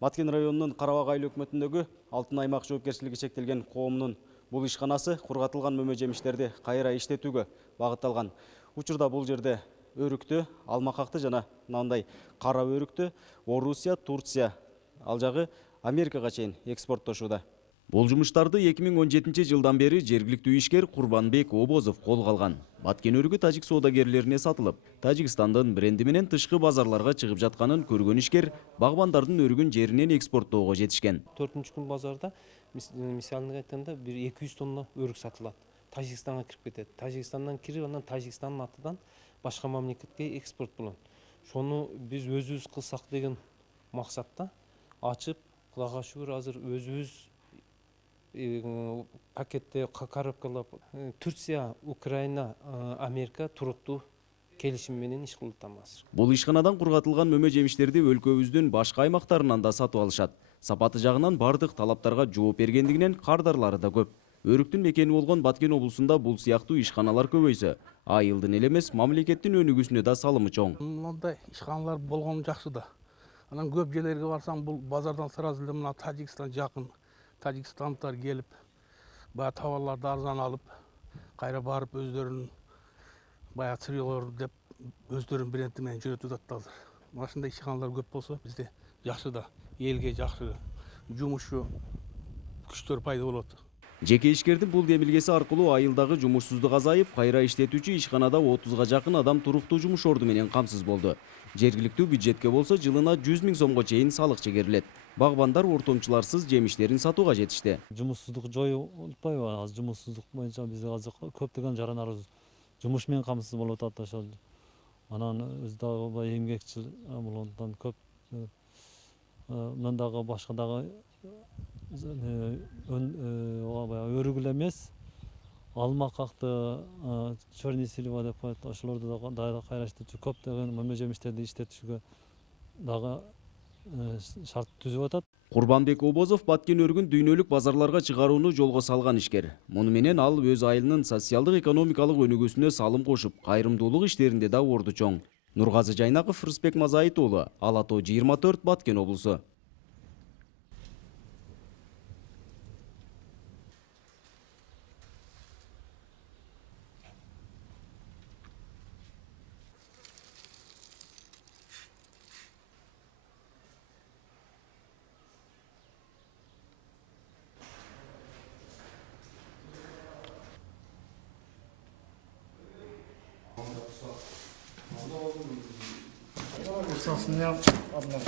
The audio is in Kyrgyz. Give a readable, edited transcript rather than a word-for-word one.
Баткен районунун Карабак айыл өкмөтүндөгү Алтын аймак жоопкерчилиги чектелген коомунун бул ишканасы кургатылган мөмө жемиштерди кайра иштетүүгө багытталган. Учурда бул жерде өрүктү, алмакакты жана мындай кара өрүктү Орусия, Турция, ал жагы Америкага чейин экспорттошууда. Бул жумуштарды 2017 жылдан бери жергиликтүү ишкер Курбанбек Обозов колго алган. Баткен өрүгү тажик соодагерлерине сатылып, Тажикстандын бренди менен тышкы базарларга чыгып жатканын көргөн ишкер багбандардын өрүгүн жеринен экспорттоого жетишкен. 4-күн базарда мисалын айтканда 200 тонна өрүк сатылат. Тажикстанга кирип кетет. Тажикстандан кирип, анан Тажикстандын атынан башка мамлекетке экспорт болот. Шону биз өзүбүз кылсак деген максатта ачып, Кудайга шүгүр, азыр өзүбүз пакетте коробкалап Турция, Украина, Америка туруктуу келишим менен иш кылып атабыз. Бул ишканадан кургатылган мөмө жемиштерди өлкөбүздүн башка аймактарынан да сатып алышат. Сапаты жагынан бардык талаптарга жооп бергендигинен кардарлары да көп. Өрүктүн мекени болгон Баткен облусунда бул сыяктуу ишканалар көбөйсө, айылдын эле эмес, мамлекеттин өнүгүүсүнө да салымы чоң. Мындай ишканалар болгон жакшы да. Анан көп жерлерге барсаң, бул базардан сразу эле мына Тажикстан жакын. Тажикстандықтар келіп, бая товарларды арзан алып, кайра барып өздөрүнүн бая сырьелор деп өздөрүнүн бренди менен жүрөтүп атат азыр. Машинда ишканалар көп болсо, бизде жакшы да, элге жакшы жумушчу күчтөр пайда болот. Жеке ишкердин бул демилгеси аркылуу айылдагы жумушсуздук азайып, кайра иштетүүчү ишканада 30га жакын адам туруктуу жумуш орду менен камсыз болду. Жергиликтүү бюджетке болсо жылына 100 000 сомго чейин салык чегерилет. Багбандар ортомчуларсыз жемиштерин сатууга жетишти. Жумушсуздук жоюлбайбы? Азыр жумушсуздук боюнча биз азыр көптөгөн жарандарыбыз жумуш менен камсыз болуп атат ошол. Анан өз дагы эмгекчил болондон көп мындан дагы башка дагы өрүк эле эмес, алмакакты, черный слива деп коет, ошолорду дагы кайра иштетүү, көптөгөн мөмө жемиштерди иштетүүгө дагы шарт түзүп атат. Курбанбек Обозов Баткен өрүгүн дүйнөлүк базарларга чыгарууну жолго салган ишкер. Муну менен ал өз айылынын социалдык экономикалык өнүгүүсүнө салым кошуп, кайрымдуулук иштеринде да орду чоң. Нургазы Жайнаков, Рысбек Мазайыт уулу, Ала Тоо 24, Баткен облусу. Сосын одна